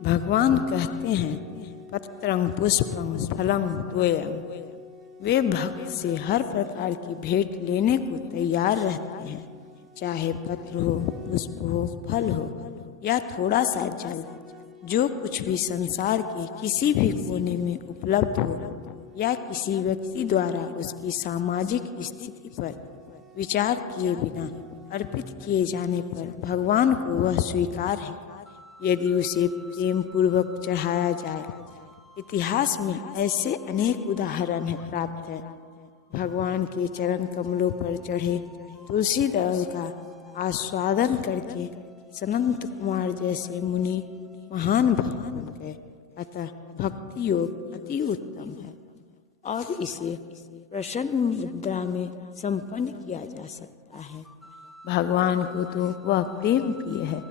भगवान कहते हैं पत्रं पुष्पं फलं तोयं। वे भक्त से हर प्रकार की भेंट लेने को तैयार रहते हैं, चाहे पत्र हो, पुष्प हो, फल हो या थोड़ा सा जल। जो कुछ भी संसार के किसी भी कोने में उपलब्ध हो या किसी व्यक्ति द्वारा उसकी सामाजिक स्थिति पर विचार किए बिना अर्पित किए जाने पर भगवान को वह स्वीकार है, यदि उसे प्रेम पूर्वक चढ़ाया जाए। इतिहास में ऐसे अनेक उदाहरण प्राप्त हैं। भगवान के चरण कमलों पर चढ़े तुलसी दल का आस्वादन करके सनंत कुमार जैसे मुनि महान भक्त बन गए। अतः भक्ति योग अति उत्तम है और इसे प्रसन्न मुद्रा में संपन्न किया जा सकता है। भगवान को तो वह प्रेम प्रिय है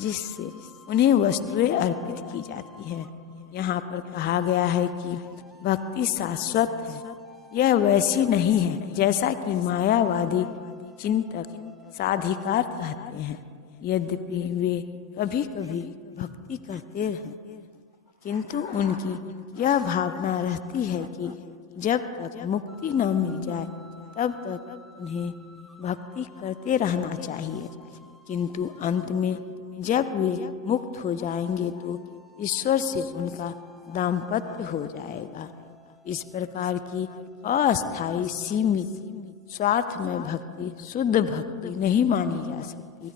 जिससे उन्हें वस्तुएं अर्पित की जाती है। यहाँ पर कहा गया है कि भक्ति शाश्वत है, यह वैसी नहीं है जैसा कि मायावादी चिंतक साधिकार कहते हैं। यद्यपि वे कभी कभी भक्ति करते हैं, किंतु उनकी यह भावना रहती है कि जब तक मुक्ति न मिल जाए तब तक उन्हें भक्ति करते रहना चाहिए, किंतु अंत में जब वे मुक्त हो जाएंगे तो ईश्वर से उनका दाम्पत्य हो जाएगा। इस प्रकार की अस्थायी सीमित स्वार्थमय भक्ति शुद्ध भक्ति नहीं मानी जा सकती।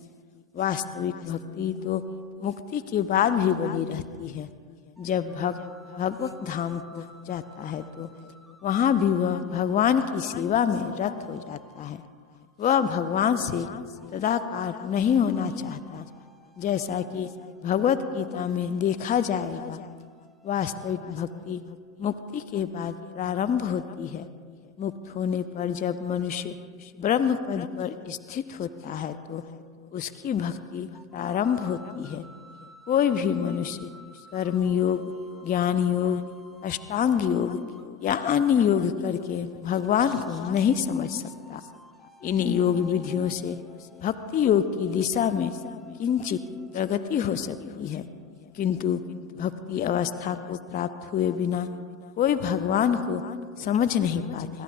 वास्तविक भक्ति तो मुक्ति के बाद भी बनी रहती है। जब भक्त भगवत धाम को जाता है तो वहाँ भी वह भगवान की सेवा में रत हो जाता है। वह भगवान से तदाकार नहीं होना चाहता, जैसा कि भगवत गीता में देखा जाएगा। वास्तविक भक्ति मुक्ति के बाद प्रारंभ होती है। मुक्त होने पर जब मनुष्य ब्रह्म पद पर स्थित होता है तो उसकी भक्ति प्रारंभ होती है। कोई भी मनुष्य कर्म योग, ज्ञान योग, अष्टांग योग या अन्य योग करके भगवान को नहीं समझ सकता। इन योग विधियों से भक्ति योग की दिशा में किंचित प्रगति हो सकती है, किंतु भक्ति अवस्था को प्राप्त हुए बिना कोई भगवान को समझ नहीं पाता।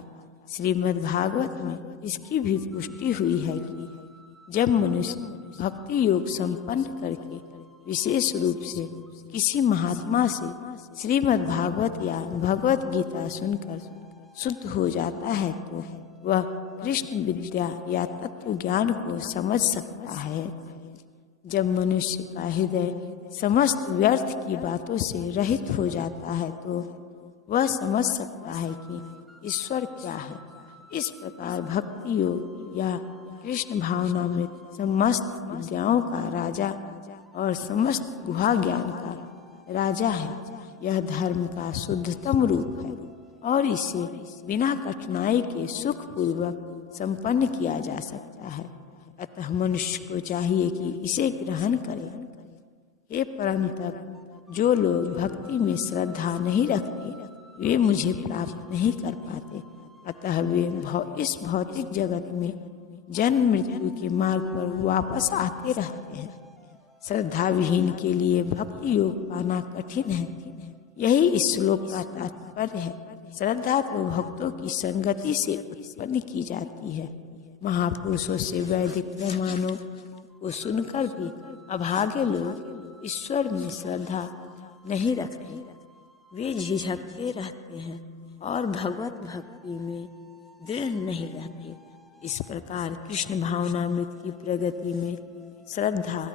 श्रीमद् भागवत में इसकी भी पुष्टि हुई है कि जब मनुष्य भक्ति योग संपन्न करके विशेष रूप से किसी महात्मा से श्रीमद् भागवत या भगवत गीता सुनकर शुद्ध हो जाता है तो वह कृष्ण विद्या या तत्व ज्ञान को समझ सकता है। जब मनुष्य का हृदय समस्त व्यर्थ की बातों से रहित हो जाता है तो वह समझ सकता है कि ईश्वर क्या है। इस प्रकार भक्ति योग या कृष्ण भावना में समस्त विद्याओं का राजा और समस्त गुहा ज्ञान का राजा है। यह धर्म का शुद्धतम रूप है और इसे बिना कठिनाई के सुखपूर्वक संपन्न किया जा सकता है। अतः मनुष्य को चाहिए कि इसे ग्रहण करे। हे परंतप, जो लोग भक्ति में श्रद्धा नहीं रखते वे मुझे प्राप्त नहीं कर पाते। अतः वे इस भौतिक जगत में जन्म मृत्यु के मार्ग पर वापस आते रहते हैं। श्रद्धा विहीन के लिए भक्ति योग पाना कठिन है। यही इस श्लोक का तात्पर्य है। श्रद्धा तो भक्तों की संगति से उत्पन्न की जाती है। महापुरुषों से वैदिक प्रमाणों को सुनकर भी अभागे लोग ईश्वर में श्रद्धा नहीं रखते। वे झिझकते रहते हैं और भगवत भक्ति में दृढ़ नहीं रहते। इस प्रकार कृष्ण भावनामृत की प्रगति में श्रद्धा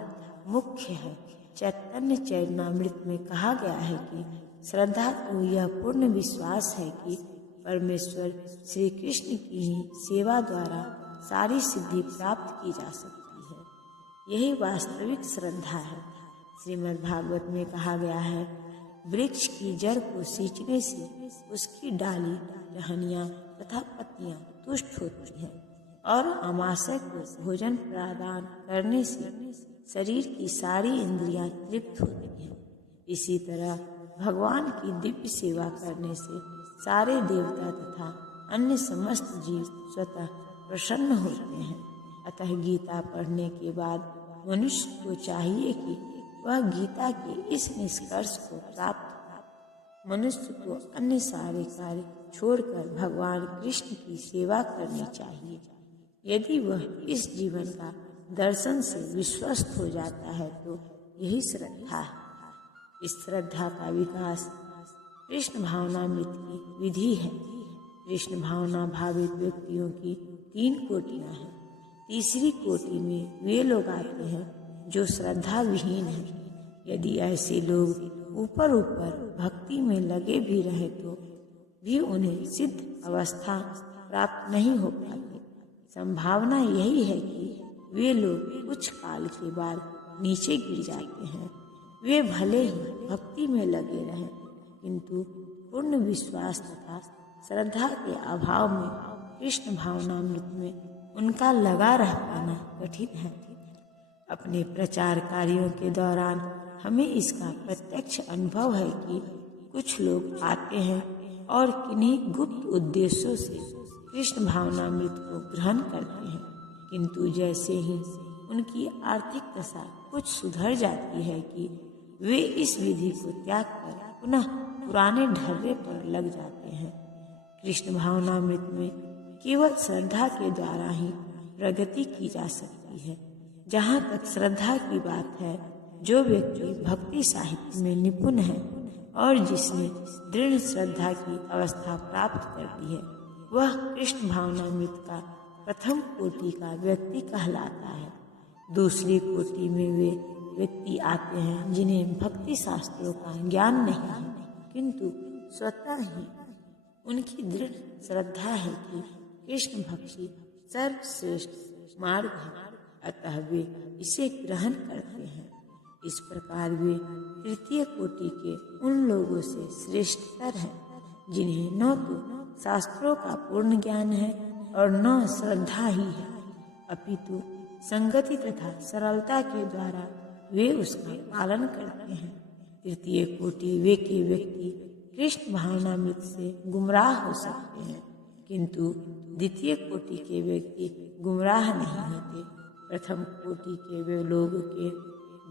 मुख्य है। चैतन्य चरितामृत में कहा गया है कि श्रद्धा तो यह पूर्ण विश्वास है कि परमेश्वर श्री कृष्ण की ही सेवा द्वारा सारी सिद्धि प्राप्त की जा सकती है। यही वास्तविक श्रद्धा है। श्रीमद् भागवत में कहा गया है, वृक्ष की जड़ को सींचने से उसकी डाली, टहनियाँ तथा पत्तियाँ तुष्ट होती हैं और अमाशय को भोजन प्रदान करने से शरीर की सारी इंद्रियां तृप्त होती हैं। इसी तरह भगवान की दिव्य सेवा करने से सारे देवता तथा अन्य समस्त जीव स्वतः प्रसन्न होते हैं। अतः गीता पढ़ने के बाद मनुष्य को चाहिए कि वह गीता के इस निष्कर्ष को प्राप्त था। मनुष्य को अन्य सारे कार्य छोड़कर भगवान कृष्ण की सेवा करनी चाहिए। यदि वह इस जीवन का दर्शन से विश्वस्त हो जाता है तो यही श्रद्धा है। इस श्रद्धा का विकास कृष्ण भावनामृत की विधि है। कृष्ण भावना भावित व्यक्तियों की 3 कोटियां हैं। तीसरी कोटि में वे लोग आते हैं जो श्रद्धा विहीन हैं। यदि ऐसे लोग ऊपर भक्ति में लगे भी रहे तो भी उन्हें सिद्ध अवस्था प्राप्त नहीं हो पाती। संभावना यही है कि वे लोग कुछ काल के बाद नीचे गिर जाते हैं। वे भले ही भक्ति में लगे रहें, किंतु पूर्ण विश्वास तथा श्रद्धा के अभाव में कृष्ण भावनामृत में उनका लगा रह पाना कठिन है। अपने प्रचार कार्यों के दौरान हमें इसका प्रत्यक्ष अनुभव है कि कुछ लोग आते हैं और किन्हीं गुप्त उद्देश्यों से कृष्ण भावनामृत को ग्रहण करते हैं, किंतु जैसे ही उनकी आर्थिक दशा कुछ सुधर जाती है कि वे इस विधि को त्याग कर पुनः पुराने ढर्रे पर लग जाते हैं। कृष्ण भावनामृत में केवल श्रद्धा के द्वारा ही प्रगति की जा सकती है। जहाँ तक श्रद्धा की बात है, जो व्यक्ति भक्ति साहित्य में निपुण है और जिसने दृढ़ श्रद्धा की अवस्था प्राप्त कर ली है, वह कृष्ण भावनामृत का प्रथम कोटि का व्यक्ति कहलाता है। दूसरी कोटि में वे व्यक्ति आते हैं जिन्हें भक्ति शास्त्रों का ज्ञान नहीं है, किंतु स्वतः ही उनकी दृढ़ श्रद्धा है कि कृष्ण भक्ति सर्वश्रेष्ठ मार्ग है, अतः वे इसे ग्रहण करते हैं। इस प्रकार वे तृतीय कोटि के उन लोगों से श्रेष्ठतर हैं जिन्हें न तो शास्त्रों का पूर्ण ज्ञान है और न श्रद्धा ही है, अपितु संगति तथा सरलता के द्वारा वे उसका पालन करते हैं। तृतीय कोटि वे के व्यक्ति कृष्ण भावनामृत से गुमराह हो सकते हैं, किंतु द्वितीय कोटि के व्यक्ति गुमराह नहीं होते। प्रथम कोटि के वे लोगों के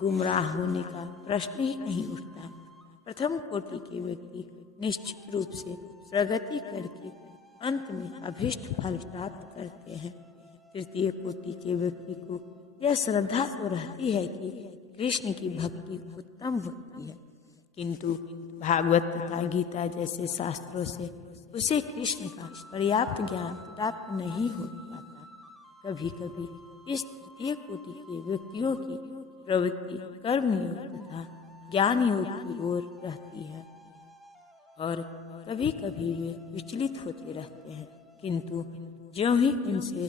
गुमराह होने का प्रश्न ही नहीं उठता। प्रथम कोटि के व्यक्ति निश्चित रूप से प्रगति करके अंत में अभीष्ट फल प्राप्त करते हैं। तृतीय कोटि के व्यक्ति को यह श्रद्धा तो रहती है कि कृष्ण की भक्ति उत्तम होती है, किंतु भागवत तथा गीता जैसे शास्त्रों से उसे कृष्ण का पर्याप्त ज्ञान प्राप्त नहीं हो पाता। कभी कभी इस तृतीय कोटि के व्यक्तियों की प्रवृत्ति कर्मयोग तथा ज्ञान योग की ओर रहती है और कभी कभी वे विचलित होते रहते हैं, किंतु ज्यों ही उनसे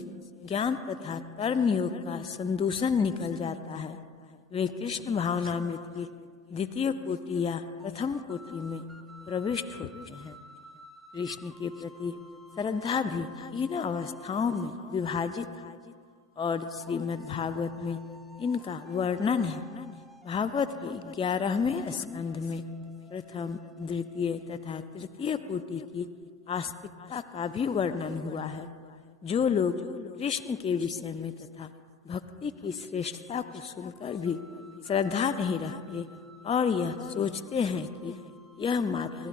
ज्ञान तथा कर्मयोग का संदूषण निकल जाता है, वे कृष्ण भावनामृत की द्वितीय कोटि या प्रथम कोटि में प्रविष्ट होते हैं। कृष्ण के प्रति श्रद्धा भी 3 अवस्थाओं में विभाजित है और श्रीमद् भागवत में इनका वर्णन है। भागवत के 11वें स्कंध में प्रथम, द्वितीय तथा तृतीय कोटि की आस्तिकता का भी वर्णन हुआ है। जो लोग कृष्ण के विषय में तथा भक्ति की श्रेष्ठता को सुनकर भी श्रद्धा नहीं रखते और यह सोचते हैं कि यह मात्र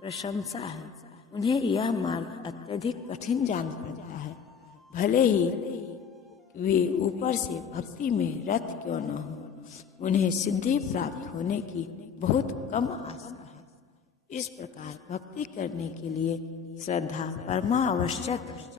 प्रशंसा है, उन्हें यह मार्ग अत्यधिक कठिन जान पड़ता है। भले ही वे ऊपर से भक्ति में रत क्यों न हो, उन्हें सिद्धि प्राप्त होने की बहुत कम आशा है। इस प्रकार भक्ति करने के लिए श्रद्धा परमावश्यक है।